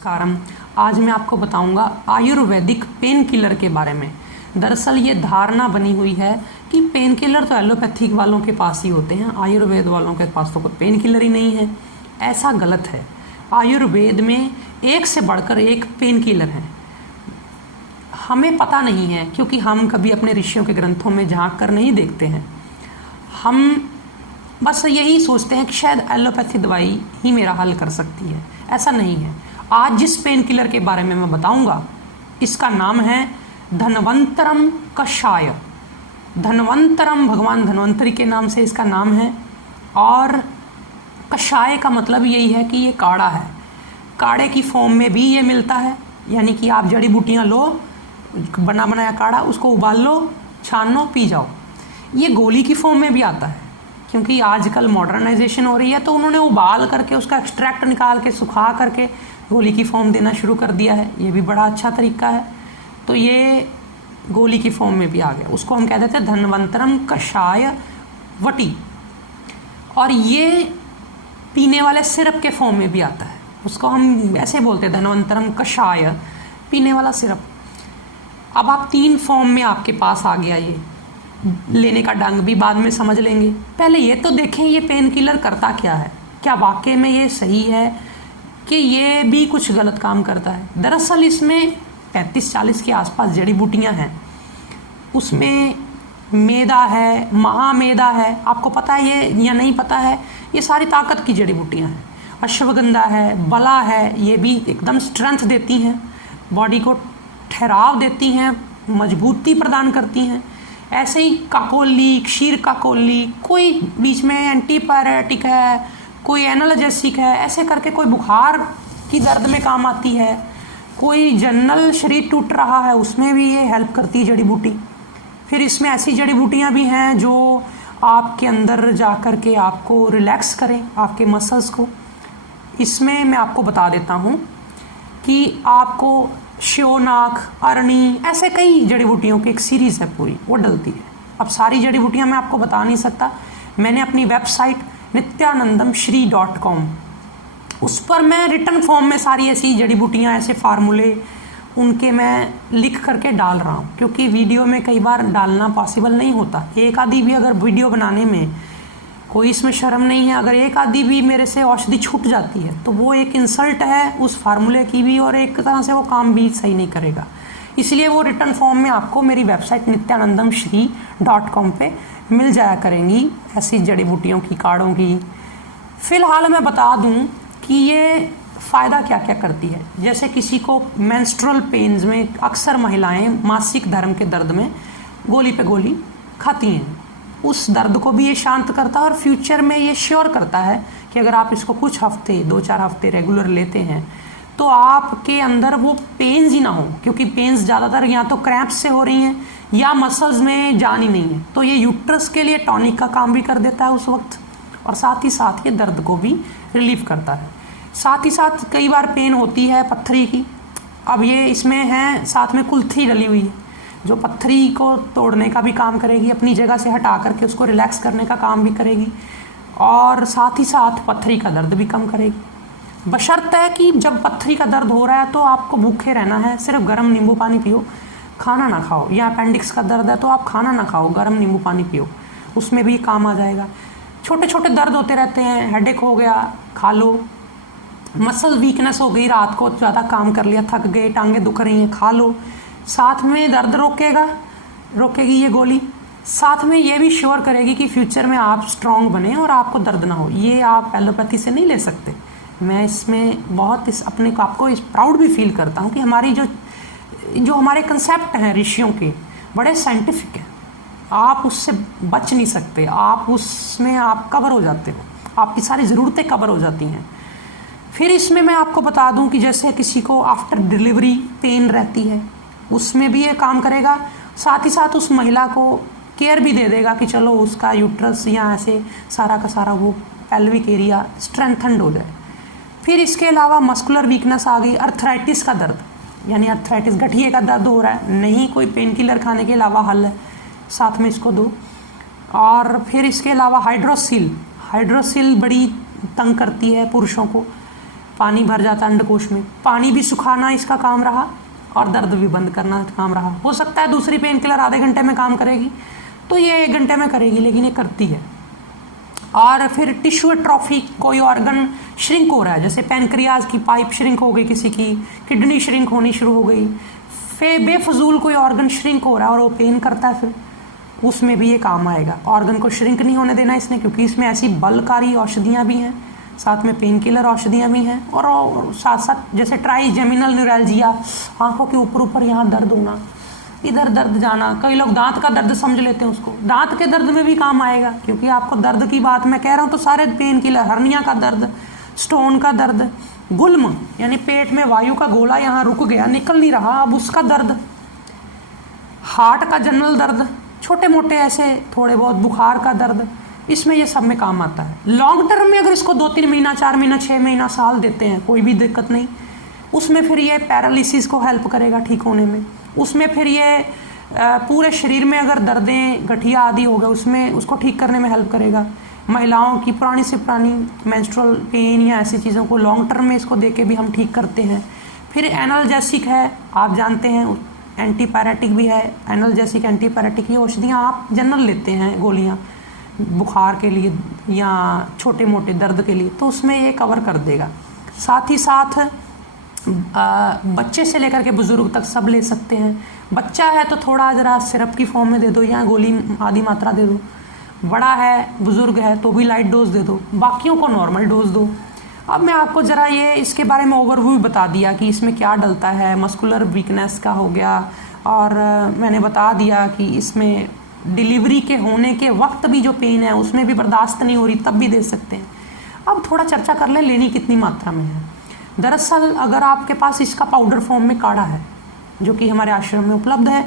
नमस्कारम। आज मैं आपको बताऊंगा आयुर्वेदिक पेन किलर के बारे में। दरअसल ये धारणा बनी हुई है कि पेन किलर तो एलोपैथिक वालों के पास ही होते हैं, आयुर्वेद वालों के पास तो कोई पेन किलर ही नहीं है। ऐसा गलत है। आयुर्वेद में एक से बढ़कर एक पेन किलर है। हमें पता नहीं है क्योंकि हम कभी अपने ऋषियों के ग्रंथों में झांक कर नहीं देखते हैं। हम बस यही सोचते हैं कि शायद एलोपैथी दवाई ही मेरा हल कर सकती है। ऐसा नहीं है। आज जिस पेन किलर के बारे में मैं बताऊंगा, इसका नाम है धन्वंतरम कषाय। धन्वंतरम भगवान धन्वंतरी के नाम से इसका नाम है, और कषाय का मतलब यही है कि ये काढ़ा है। काढ़े की फॉर्म में भी ये मिलता है, यानी कि आप जड़ी बूटियाँ लो, बना बनाया काढ़ा, उसको उबाल लो, छान लो, पी जाओ। ये गोली की फॉर्म में भी आता है, क्योंकि आजकल मॉडर्नाइजेशन हो रही है तो उन्होंने उबाल करके उसका एक्सट्रैक्ट निकाल के सुखा करके गोली की फॉर्म देना शुरू कर दिया है। ये भी बड़ा अच्छा तरीका है। तो ये गोली की फॉर्म में भी आ गया, उसको हम कह देते हैं धन्वंतरम कषाय वटी। और ये पीने वाले सिरप के फॉर्म में भी आता है, उसको हम ऐसे बोलते हैं धन्वंतरम कषाय, पीने वाला सिरप। अब आप 3 फॉर्म में आपके पास आ गया। ये लेने का ढंग भी बाद में समझ लेंगे। पहले ये तो देखें ये पेन किलर करता क्या है, क्या वाकई में ये सही है कि ये भी कुछ गलत काम करता है। दरअसल इसमें 35-40 के आसपास जड़ी बूटियाँ हैं। उसमें मेदा है, महामेदा है, आपको पता है ये या नहीं पता है? ये सारी ताकत की जड़ी बूटियाँ हैं। अश्वगंधा है, बला है, ये भी एकदम स्ट्रेंथ देती हैं, बॉडी को ठहराव देती हैं, मजबूती प्रदान करती हैं। ऐसे ही काकोली, क्षीर काकोली, कोई बीच में एंटीपायरेटिक है, कोई एनाल्जेसिक है, ऐसे करके कोई बुखार की दर्द में काम आती है, कोई जनरल शरीर टूट रहा है उसमें भी ये हेल्प करती है जड़ी बूटी। फिर इसमें ऐसी जड़ी बूटियाँ भी हैं जो आपके अंदर जा कर के आपको रिलैक्स करें, आपके मसल्स को। इसमें मैं आपको बता देता हूँ कि आपको श्योनाक, अरणी, ऐसे कई जड़ी बूटियों की एक सीरीज़ है पूरी, वो डलती है। अब सारी जड़ी बूटियाँ मैं आपको बता नहीं सकता। मैंने अपनी वेबसाइट nityanandamshri.com, उस पर मैं रिटर्न फॉर्म में सारी ऐसी जड़ी बूटियाँ, ऐसे फार्मूले उनके मैं लिख करके डाल रहा हूँ, क्योंकि वीडियो में कई बार डालना पॉसिबल नहीं होता। एक आधी भी अगर वीडियो बनाने में कोई इसमें शर्म नहीं है, अगर एक आधी भी मेरे से औषधि छूट जाती है तो वो एक इंसल्ट है उस फार्मूले की भी, और एक तरह से वो काम भी सही नहीं करेगा। इसलिए वो रिटर्न फॉर्म में आपको मेरी वेबसाइट nityanandamshri.com पे मिल जाया करेंगी ऐसी जड़ी बूटियों की, काढ़ों की। फ़िलहाल मैं बता दूं कि ये फ़ायदा क्या क्या करती है। जैसे किसी को मेंस्ट्रुअल पेन्स में, अक्सर महिलाएँ मासिक धर्म के दर्द में गोली पे गोली खाती हैं, उस दर्द को भी ये शांत करता है, और फ्यूचर में ये श्योर करता है कि अगर आप इसको कुछ हफ्ते, 2-4 हफ्ते रेगुलर लेते हैं तो आपके अंदर वो पेन्स ही ना हो, क्योंकि पेन्स ज़्यादातर या तो क्रैम्प्स से हो रही हैं या मसल्स में जान ही नहीं है। तो ये यूट्रस के लिए टॉनिक का काम भी कर देता है उस वक्त, और साथ ही साथ ये दर्द को भी रिलीव करता है। साथ ही साथ कई बार पेन होती है पत्थरी की। अब ये इसमें है साथ में कुल्थी डली हुई है, जो पत्थरी को तोड़ने का भी काम करेगी, अपनी जगह से हटा करके उसको रिलैक्स करने का काम भी करेगी, और साथ ही साथ पत्थरी का दर्द भी कम करेगी। बशर्ते है कि जब पत्थरी का दर्द हो रहा है तो आपको भूखे रहना है, सिर्फ गर्म नींबू पानी पियो, खाना ना खाओ। या अपेंडिक्स का दर्द है तो आप खाना ना खाओ, गर्म नींबू पानी पियो, उसमें भी काम आ जाएगा। छोटे छोटे दर्द होते रहते हैं, हेडेक हो गया, खा लो। मसल वीकनेस हो गई, रात को ज़्यादा काम कर लिया, थक गए, टांगें दुख रही हैं, खा लो। साथ में दर्द रोकेगी ये गोली, साथ में ये भी श्योर करेगी कि फ्यूचर में आप स्ट्रॉन्ग बने और आपको दर्द ना हो। ये आप एलोपैथी से नहीं ले सकते। मैं इसमें बहुत अपने को आपको प्राउड भी फील करता हूँ कि हमारी जो हमारे कंसेप्ट हैं ऋषियों के, बड़े साइंटिफिक हैं। आप उससे बच नहीं सकते, आप उसमें आप कवर हो जाते हो, आपकी सारी ज़रूरतें कवर हो जाती हैं। फिर इसमें मैं आपको बता दूं कि जैसे किसी को आफ्टर डिलीवरी पेन रहती है, उसमें भी ये काम करेगा। साथ ही साथ उस महिला को केयर भी दे देगा कि चलो उसका यूट्रस या ऐसे सारा का सारा वो पेल्विक एरिया स्ट्रेंथनड हो जाए। फिर इसके अलावा मस्कुलर वीकनेस आ गई, अर्थराइटिस का दर्द, यानी अर्थराइटिस गठिए का दर्द हो रहा है, नहीं कोई पेन किलर खाने के अलावा हल है, साथ में इसको दो। और फिर इसके अलावा हाइड्रोसिल बड़ी तंग करती है पुरुषों को, पानी भर जाता है अंडकोश में, पानी भी सुखाना इसका काम रहा और दर्द भी बंद करना काम रहा। हो सकता है दूसरी पेन किलर आधे घंटे में काम करेगी, तो ये 1 घंटे में करेगी, लेकिन ये करती है। और फिर टिश्यू एट्रोफी, कोई ऑर्गन श्रिंक हो रहा है, जैसे पैनक्रियाज की पाइप श्रिंक हो गई, किसी की किडनी श्रिंक होनी शुरू हो गई, बेफजूल कोई ऑर्गन श्रिंक हो रहा है और वो पेन करता है, फिर उसमें भी ये काम आएगा। ऑर्गन को श्रिंक नहीं होने देना इसने, क्योंकि इसमें ऐसी बलकारी औषधियाँ भी हैं, साथ में पेन किलर औषधियाँ भी हैं, और साथ साथ जैसे ट्राइजेमिनल न्यूरैल्जिया, आंखों के ऊपर ऊपर यहाँ दर्द होना, इधर दर्द जाना, कई लोग दांत का दर्द समझ लेते हैं उसको, दांत के दर्द में भी काम आएगा, क्योंकि आपको दर्द की बात मैं कह रहा हूँ तो सारे पेन किलर, हर्निया का दर्द, स्टोन का दर्द, गुल्म यानी पेट में वायु का गोला यहाँ रुक गया, निकल नहीं रहा, अब उसका दर्द, हार्ट का जनरल दर्द, छोटे मोटे ऐसे थोड़े बहुत बुखार का दर्द, इसमें ये सब में काम आता है। लॉन्ग टर्म में अगर इसको 2-3 महीना, 4 महीना, 6 महीना, साल देते हैं, कोई भी दिक्कत नहीं, उसमें फिर ये पैरालिसिस को हेल्प करेगा ठीक होने में। उसमें फिर ये पूरे शरीर में अगर दर्दें, गठिया आदि हो गए, उसमें उसको ठीक करने में हेल्प करेगा। महिलाओं की पुरानी से पुरानी मेंस्ट्रुअल पेन या ऐसी चीज़ों को लॉन्ग टर्म में इसको देके भी हम ठीक करते हैं। फिर एनाल्जेसिक है, आप जानते हैं, एंटीपायरेटिक भी है, एनाल्जेसिक, एंटीपायरेटिक, ये औषधियाँ आप जनरल लेते हैं, गोलियाँ बुखार के लिए या छोटे मोटे दर्द के लिए, तो उसमें ये कवर कर देगा। साथ ही साथ बच्चे से लेकर के बुजुर्ग तक सब ले सकते हैं। बच्चा है तो थोड़ा ज़रा सिरप की फॉर्म में दे दो या गोली आधी मात्रा दे दो, बड़ा है, बुजुर्ग है तो भी लाइट डोज दे दो, बाकियों को नॉर्मल डोज दो। अब मैं आपको ज़रा ये इसके बारे में ओवरव्यू बता दिया कि इसमें क्या डलता है, मस्कुलर वीकनेस का हो गया, और मैंने बता दिया कि इसमें डिलीवरी के होने के वक्त भी जो पेन है उसमें भी बर्दाश्त नहीं हो रही तब भी दे सकते हैं। अब थोड़ा चर्चा कर लें लेनी कितनी मात्रा में है। दरअसल अगर आपके पास इसका पाउडर फॉर्म में काढ़ा है, जो कि हमारे आश्रम में उपलब्ध है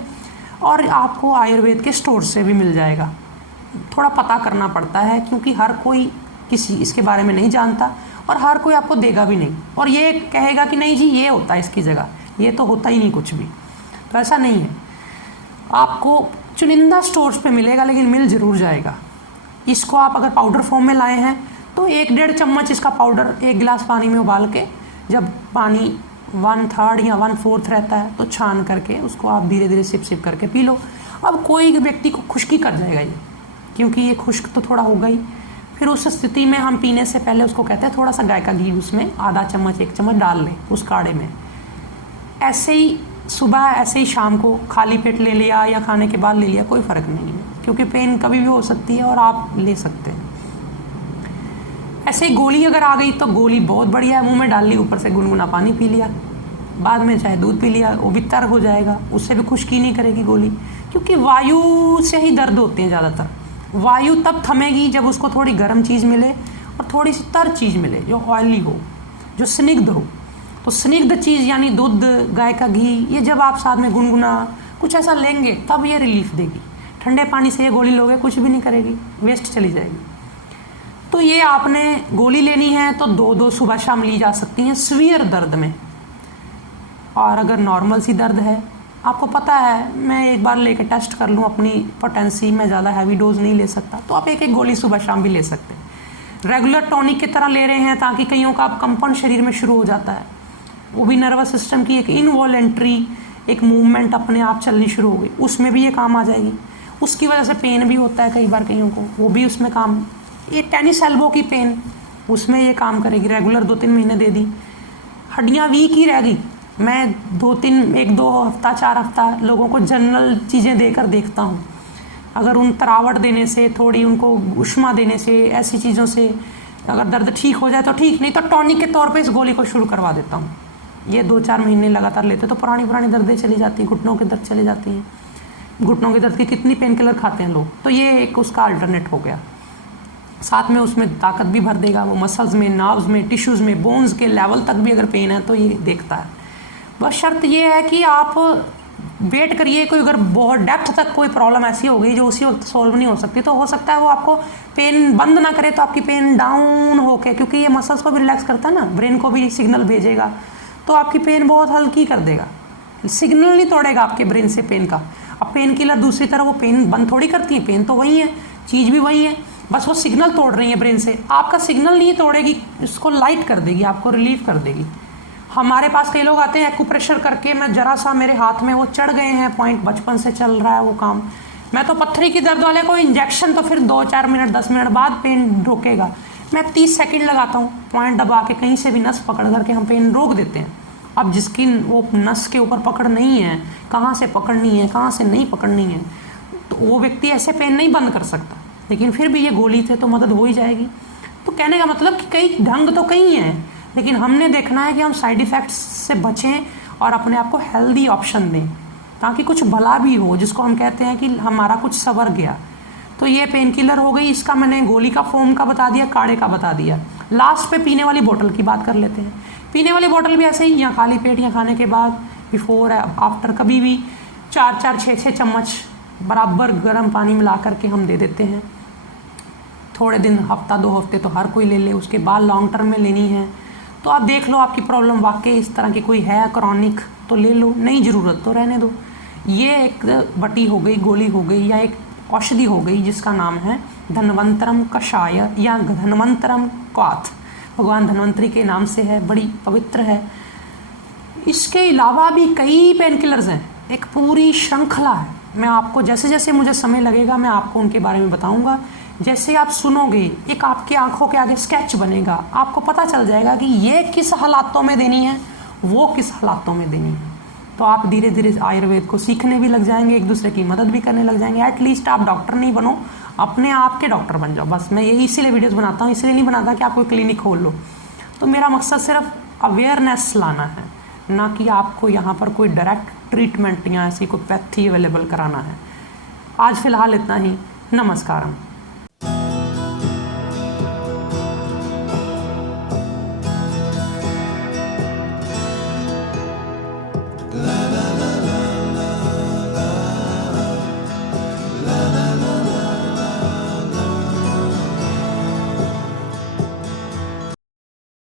और आपको आयुर्वेद के स्टोर से भी मिल जाएगा, थोड़ा पता करना पड़ता है क्योंकि हर कोई किसी इसके बारे में नहीं जानता और हर कोई आपको देगा भी नहीं और ये कहेगा कि नहीं जी ये होता है इसकी जगह, ये तो होता ही नहीं कुछ भी, तो ऐसा नहीं है। आपको चुनिंदा स्टोर्स पे मिलेगा लेकिन मिल ज़रूर जाएगा। इसको आप अगर पाउडर फॉर्म में लाए हैं तो 1-1.5 चम्मच इसका पाउडर 1 गिलास पानी में उबाल के, जब पानी 1/3 या 1/4 रहता है तो छान करके उसको आप धीरे धीरे सिप सिप करके पी लो। अब कोई व्यक्ति को खुश्की कर जाएगा ये, क्योंकि ये खुश्क तो थोड़ा होगा ही। फिर उस स्थिति में हम पीने से पहले उसको कहते हैं थोड़ा सा गाय का घी उसमें आधा चम्मच 1 चम्मच डाल लें उस काढ़े में। ऐसे ही सुबह, ऐसे ही शाम को खाली पेट ले लिया या खाने के बाद ले लिया, कोई फ़र्क नहीं है, क्योंकि पेन कभी भी हो सकती है और आप ले सकते हैं। ऐसे ही गोली अगर आ गई तो गोली बहुत बढ़िया है, मुंह में डाल ली, ऊपर से गुनगुना पानी पी लिया, बाद में चाहे दूध पी लिया, वो भी तर हो जाएगा, उससे भी खुश्की नहीं करेगी गोली, क्योंकि वायु से ही दर्द होते हैं ज़्यादातर। वायु तब थमेगी जब उसको थोड़ी गर्म चीज़ मिले और थोड़ी सी तर चीज़ मिले जो ऑयली हो, जो स्निग्ध हो। तो स्निग्ध चीज़ यानी दूध, गाय का घी, ये जब आप साथ में गुनगुना कुछ ऐसा लेंगे तब ये रिलीफ देगी। ठंडे पानी से ये गोली लोगे कुछ भी नहीं करेगी, वेस्ट चली जाएगी। तो ये आपने गोली लेनी है तो 2-2 सुबह शाम ली जा सकती हैं सीवियर दर्द में। और अगर नॉर्मल सी दर्द है, आपको पता है मैं एक बार लेके टेस्ट कर लूँ अपनी पोटेंसी, मैं ज़्यादा हैवी डोज नहीं ले सकता, तो आप 1-1 गोली सुबह शाम भी ले सकते हैं। रेगुलर टॉनिक की तरह ले रहे हैं ताकि कईयों का कंपन शरीर में शुरू हो जाता है, वो भी नर्वस सिस्टम की एक इनवॉलेंट्री एक मूवमेंट अपने आप चलनी शुरू हो गई, उसमें भी ये काम आ जाएगी। उसकी वजह से पेन भी होता है कई बार कईयों को, वो भी उसमें काम, ये टेनिस एल्बो की पेन उसमें ये काम करेगी। रेगुलर 2-3 महीने दे दी, हड्डियाँ वीक ही रहेगी। मैं 1-2 हफ्ता 4 हफ्ता लोगों को जनरल चीज़ें देकर देखता हूँ, अगर उन तरावट देने से, थोड़ी उनको उष्मा देने से, ऐसी चीज़ों से अगर दर्द ठीक हो जाए तो ठीक, नहीं तो टॉनिक के तौर पे इस गोली को शुरू करवा देता हूँ। ये 2-4 महीने लगातार लेते तो पुरानी दर्दें चली जाती हैं, घुटनों के दर्द चले जाती हैं। घुटनों के दर्द की कितनी पेन किलर खाते हैं लोग, तो ये एक उसका अल्टरनेट हो गया। साथ में उसमें ताकत भी भर देगा, वो मसल्स में, नर्व्स में, टिश्यूज़ में, बोन्स के लेवल तक भी अगर पेन है तो ये देखता है। बस शर्त ये है कि आप वेट करिए, कोई अगर बहुत डेप्थ तक कोई प्रॉब्लम ऐसी हो गई जो उसी वक्त सॉल्व नहीं हो सकती, तो हो सकता है वो आपको पेन बंद ना करे तो आपकी पेन डाउन होके, क्योंकि ये मसल्स को भी रिलैक्स करता है ना, ब्रेन को भी सिग्नल भेजेगा, तो आपकी पेन बहुत हल्की कर देगा। सिग्नल नहीं तोड़ेगा आपके ब्रेन से पेन का। अब पेन किलर दूसरी तरह वो पेन बंद थोड़ी करती है, पेन तो वही है, चीज़ भी वही है, बस वो सिग्नल तोड़ रही है ब्रेन से, आपका सिग्नल नहीं तोड़ेगी, इसको लाइट कर देगी, आपको रिलीफ कर देगी। हमारे पास कई लोग आते हैं एक्यूप्रेशर करके, मैं जरा सा मेरे हाथ में वो चढ़ गए हैं पॉइंट, बचपन से चल रहा है वो काम, मैं तो पत्थरी की दर्द वाले को इंजेक्शन तो फिर 2-4 मिनट 10 मिनट बाद पेन रोकेगा, मैं 30 सेकंड लगाता हूँ पॉइंट दबा के, कहीं से भी नस पकड़ करके हम पेन रोक देते हैं। अब जिसकी वो नस के ऊपर पकड़ नहीं है, कहाँ से पकड़नी है कहाँ से नहीं पकड़नी है, तो वो व्यक्ति ऐसे पेन नहीं बंद कर सकता, लेकिन फिर भी ये गोली से तो मदद हो ही जाएगी। तो कहने का मतलब कि कई ढंग तो कई हैं, लेकिन हमने देखना है कि हम साइड इफ़ेक्ट्स से बचें और अपने आप को हेल्दी ऑप्शन दें, ताकि कुछ भला भी हो, जिसको हम कहते हैं कि हमारा कुछ संवर गया। तो ये पेन किलर हो गई, इसका मैंने गोली का फॉर्म का बता दिया, काढ़े का बता दिया। लास्ट पे पीने वाली बोतल की बात कर लेते हैं। पीने वाली बोतल भी ऐसे ही, या खाली पेट या खाने के बाद, बिफोर आफ्टर, कभी भी 4-4 6-6 चम्मच बराबर गर्म पानी मिला करके हम दे देते हैं। थोड़े दिन, हफ्ता 2 हफ्ते तो हर कोई ले ले, उसके बाद लॉन्ग टर्म में लेनी है तो आप देख लो आपकी प्रॉब्लम वाकई इस तरह की कोई है क्रॉनिक तो ले लो, नहीं ज़रूरत तो रहने दो। ये एक बटी हो गई, गोली हो गई, या एक औषधि हो गई जिसका नाम है धन्वंतरम कषाय या धन्वंतरम क्वाथ, भगवान धन्वंतरी के नाम से है, बड़ी पवित्र है। इसके अलावा भी कई पेन किलर्स हैं, एक पूरी श्रृंखला है। मैं आपको जैसे जैसे मुझे समय लगेगा मैं आपको उनके बारे में बताऊंगा। जैसे आप सुनोगे एक आपकी आंखों के आगे स्केच बनेगा, आपको पता चल जाएगा कि ये किस हालातों में देनी है, वो किस हालातों में देनी है। तो आप धीरे धीरे आयुर्वेद को सीखने भी लग जाएंगे, एक दूसरे की मदद भी करने लग जाएंगे। एटलीस्ट आप डॉक्टर नहीं बनो, अपने आप के डॉक्टर बन जाओ। बस मैं यही इसीलिए वीडियोस बनाता हूँ, इसलिए नहीं बनाता कि आप कोई क्लिनिक खोल लो। तो मेरा मकसद सिर्फ अवेयरनेस लाना है, ना कि आपको यहाँ पर कोई डायरेक्ट ट्रीटमेंट या ऐसी कोई पैथी अवेलेबल कराना है। आज फिलहाल इतना ही। नमस्कारम।